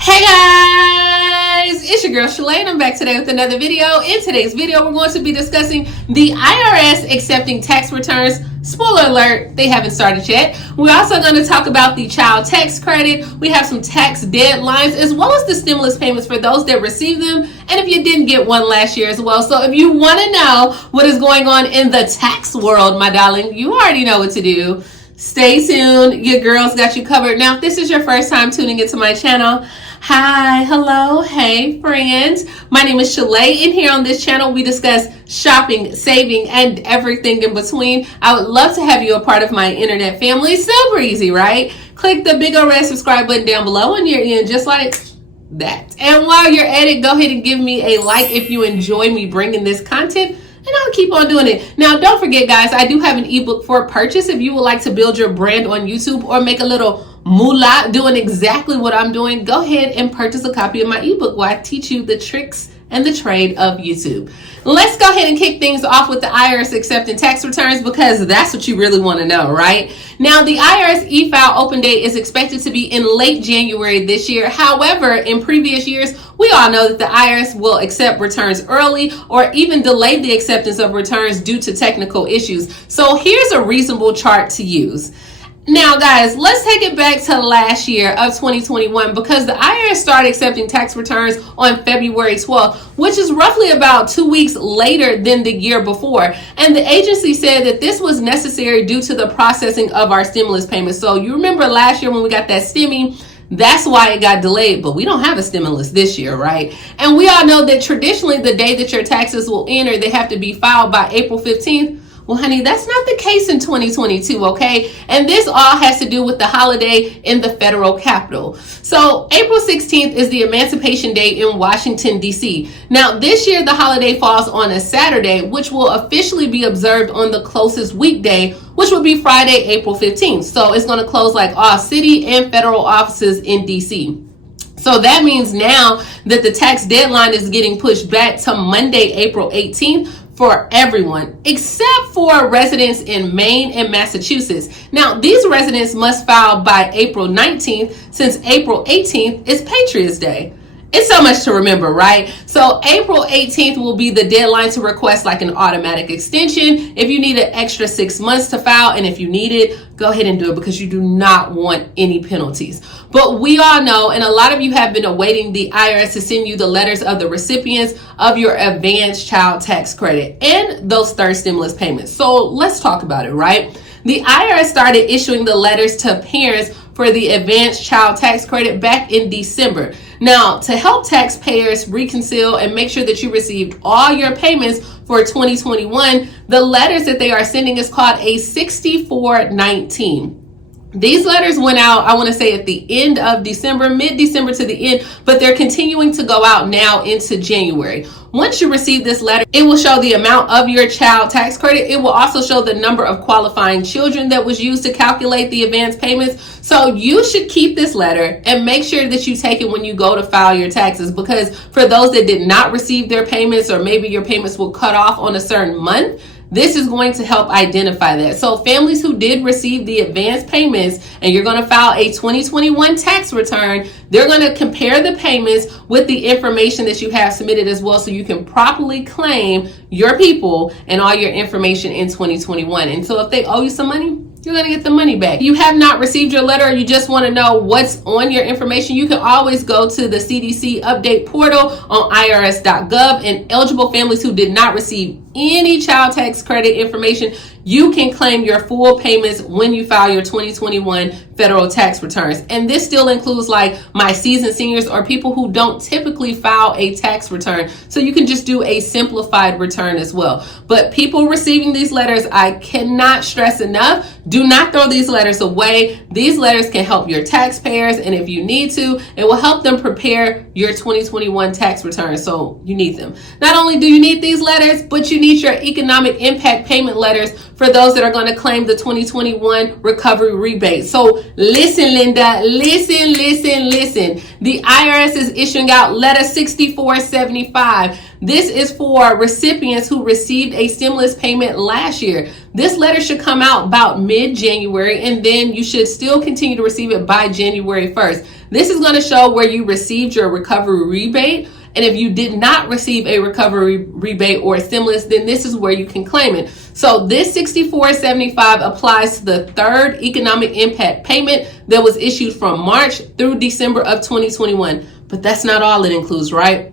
Hey guys, it's your girl Shalae and I'm back today with another video. In today's video, we're going to be discussing the IRS Accepting Tax Returns. Spoiler alert, they haven't started yet. We're also going to talk about the child tax credit. We have some tax deadlines as well as the stimulus payments for those that receive them, and if you didn't get one last year as well. So if you want to know what is going on in the tax world, my darling, you already know what to do. Stay tuned. Your girl's got you covered. Now, if this is your first time tuning into my channel, hi, hello, hey friends. My name is Shalae, and here on this channel we discuss shopping, saving, and everything in between. I would love to have you a part of my internet family. Super easy, right? Click the big old red subscribe button down below and you're in just like that. And while you're at it, go ahead and give me a like if you enjoy me bringing this content. And I'll keep on doing it. Now, don't forget, guys, I do have an ebook for purchase if you would like to build your brand on YouTube or make a little moolah doing exactly what I'm doing. Go ahead and purchase a copy of my ebook where I teach you the tricks and the trade of YouTube. Let's go ahead and kick things off with the IRS Accepting Tax Returns because that's what you really want to know, right? Now, the IRS e-file open date is expected to be in late January this year. However, in previous years, we all know that the IRS will accept returns early or even delay the acceptance of returns due to technical issues. So here's a reasonable chart to use. Now, guys, let's take it back to last year of 2021 because the IRS started accepting tax returns on February 12th, which is roughly about 2 weeks later than the year before. And the agency said that this was necessary due to the processing of our stimulus payments. So you remember last year when we got that stimmy, that's why it got delayed, but we don't have a stimulus this year, right? And we all know that traditionally the day that your taxes will enter, they have to be filed by April 15th. Well, honey, that's not the case in 2022, okay? And this all has to do with the holiday in the federal capital. So April 16th is the Emancipation Day in Washington, D.C. Now, this year, the holiday falls on a Saturday, which will officially be observed on the closest weekday, which will be Friday, April 15th. So it's going to close like all city and federal offices in D.C. So that means now that the tax deadline is getting pushed back to Monday, April 18th, for everyone except for residents in Maine and Massachusetts. Now, these residents must file by April 19th since April 18th is Patriots Day. It's so much to remember, right? So April 18th will be the deadline to request like an automatic extension. If you need an extra 6 months to file, and if you need it, go ahead and do it because you do not want any penalties. But we all know, and a lot of you have been awaiting the IRS to send you the letters of the recipients of your advanced child tax credit and those third stimulus payments. So let's talk about it, right? The IRS started issuing the letters to parents for the advanced child tax credit back in December. Now, to help taxpayers reconcile and make sure that you received all your payments for 2021, the letters that they are sending is called a 6419. These letters went out, I want to say at the end of December, mid-December to the end, but they're continuing to go out now into January. Once you receive this letter, it will show the amount of your child tax credit. It will also show the number of qualifying children that was used to calculate the advance payments. So you should keep this letter and make sure that you take it when you go to file your taxes, because for those that did not receive their payments, or maybe your payments will cut off on a certain month, this is going to help identify that. So families who did receive the advance payments and you're going to file a 2021 tax return, they're going to compare the payments with the information that you have submitted as well, so you can properly claim your people and all your information in 2021. And so if they owe you some money, you're going to get the money back. If you have not received your letter or you just want to know what's on your information, you can always go to the CDC update portal on irs.gov, and eligible families who did not receive any child tax credit information, you can claim your full payments when you file your 2021 federal tax returns. And this still includes like my seasoned seniors or people who don't typically file a tax return. So you can just do a simplified return as well. But people receiving these letters, I cannot stress enough, do not throw these letters away. These letters can help your taxpayers, and if you need to, it will help them prepare your 2021 tax return. So you need them. Not only do you need these letters, but you need your economic impact payment letters for those that are going to claim the 2021 recovery rebate. So listen, Linda, listen. The IRS is issuing out letter 6475. This is for recipients who received a stimulus payment last year. This letter should come out about mid-January, and then you should still continue to receive it by January 1st. This is going to show where you received your recovery rebate. And if you did not receive a recovery rebate or a stimulus, then this is where you can claim it. So this $64.75 applies to the third economic impact payment that was issued from March through December of 2021. But that's not all it includes, right?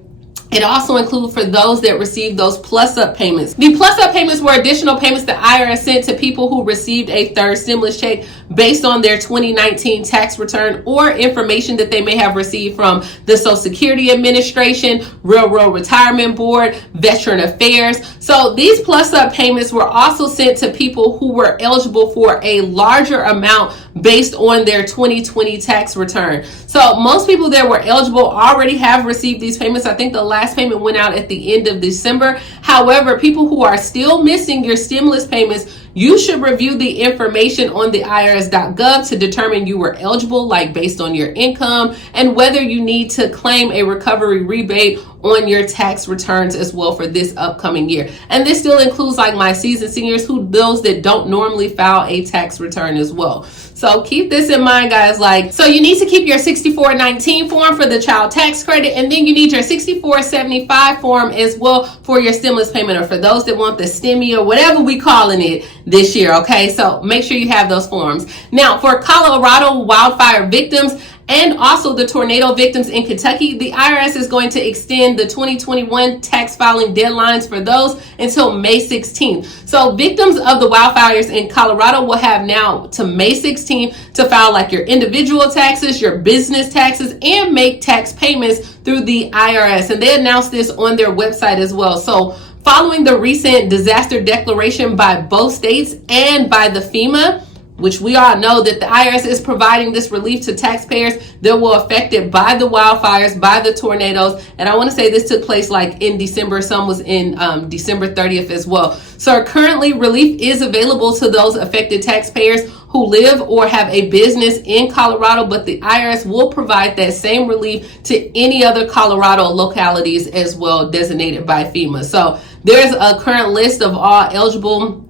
It also includes for those that received those plus-up payments. The plus-up payments were additional payments the IRS sent to people who received a third stimulus check based on their 2019 tax return or information that they may have received from the Social Security Administration, Railroad Retirement Board, Veteran Affairs. So these plus-up payments were also sent to people who were eligible for a larger amount based on their 2020 tax return. So most people that were eligible already have received these payments. I think the last payment went out at the end of December. However, people who are still missing your stimulus payments, you should review the information on the IRS.gov to determine you were eligible, like based on your income, and whether you need to claim a recovery rebate on your tax returns as well for this upcoming year. And this still includes like my seasoned seniors, those that don't normally file a tax return as well. So keep this in mind, guys. So you need to keep your 6419 form for the child tax credit, and then you need your 6475 form as well for your stimulus payment, or for those that want the stimmy or whatever we calling it this year. Okay, so make sure you have those forms. Now, for Colorado wildfire victims and also the tornado victims in Kentucky, the IRS is going to extend the 2021 tax filing deadlines for those until May 16th. So victims of the wildfires in Colorado will have now to May 16th to file like your individual taxes, your business taxes, and make tax payments through the IRS. And they announced this on their website as well. So following the recent disaster declaration by both states and by the FEMA, which we all know that the IRS is providing this relief to taxpayers that were affected by the wildfires, by the tornadoes. And I want to say this took place like in December. Some was in December 30th as well. So currently relief is available to those affected taxpayers who live or have a business in Colorado, but the IRS will provide that same relief to any other Colorado localities as well designated by FEMA. So there's a current list of all eligible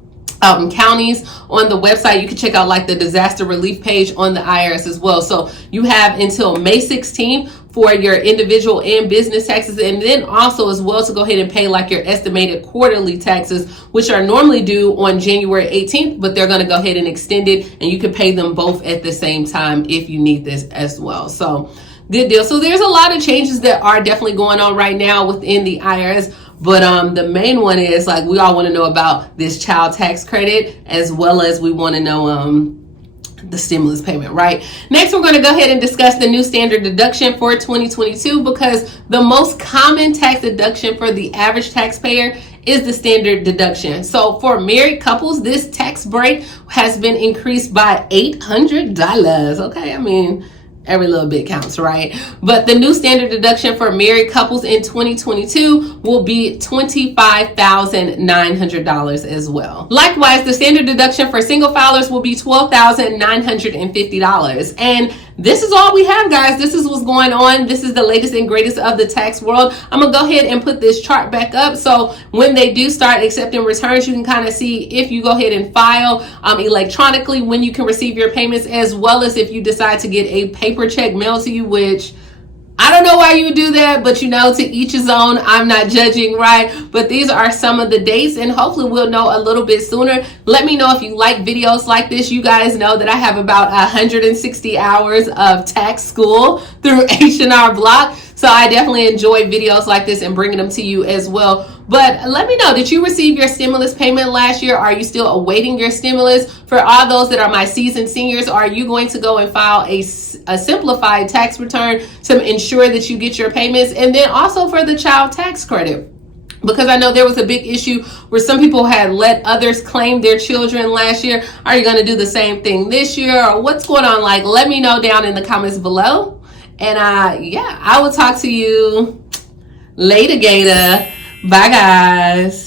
counties on the website. You can check out like the disaster relief page on the IRS as well. So you have until May 16th for your individual and business taxes, and then also as well to go ahead and pay like your estimated quarterly taxes, which are normally due on January 18th, but they're going to go ahead and extend it, and you can pay them both at the same time if you need this as well. So good deal. So there's a lot of changes that are definitely going on right now within the IRS. But the main one is like we all want to know about this child tax credit, as well as we want to know the stimulus payment, right? Next, we're going to go ahead and discuss the new standard deduction for 2022, because the most common tax deduction for the average taxpayer is the standard deduction. So for married couples, this tax break has been increased by $800. Okay, I mean, every little bit counts, right? But the new standard deduction for married couples in 2022 will be $25,900 as well. Likewise, the standard deduction for single filers will be $12,950. And this is all we have, guys. This is what's going on. This is the latest and greatest of the tax world. I'm going to go ahead and put this chart back up. So when they do start accepting returns, you can kind of see if you go ahead and file electronically, when you can receive your payments, as well as if you decide to get a paper check mailed to you, which I don't know why you would do that, but you know, to each his own. I'm not judging, right? But these are some of the dates, and hopefully we'll know a little bit sooner. Let me know if you like videos like this. You guys know that I have about 160 hours of tax school through H&R Block. So I definitely enjoy videos like this and bringing them to you as well. But let me know, did you receive your stimulus payment last year? Are you still awaiting your stimulus? For all those that are my seasoned seniors, are you going to go and file a simplified tax return to ensure that you get your payments? And then also for the child tax credit, because I know there was a big issue where some people had let others claim their children last year. Are you going to do the same thing this year, or what's going on? Like, let me know down in the comments below. And I will talk to you later, Gator. Bye, guys.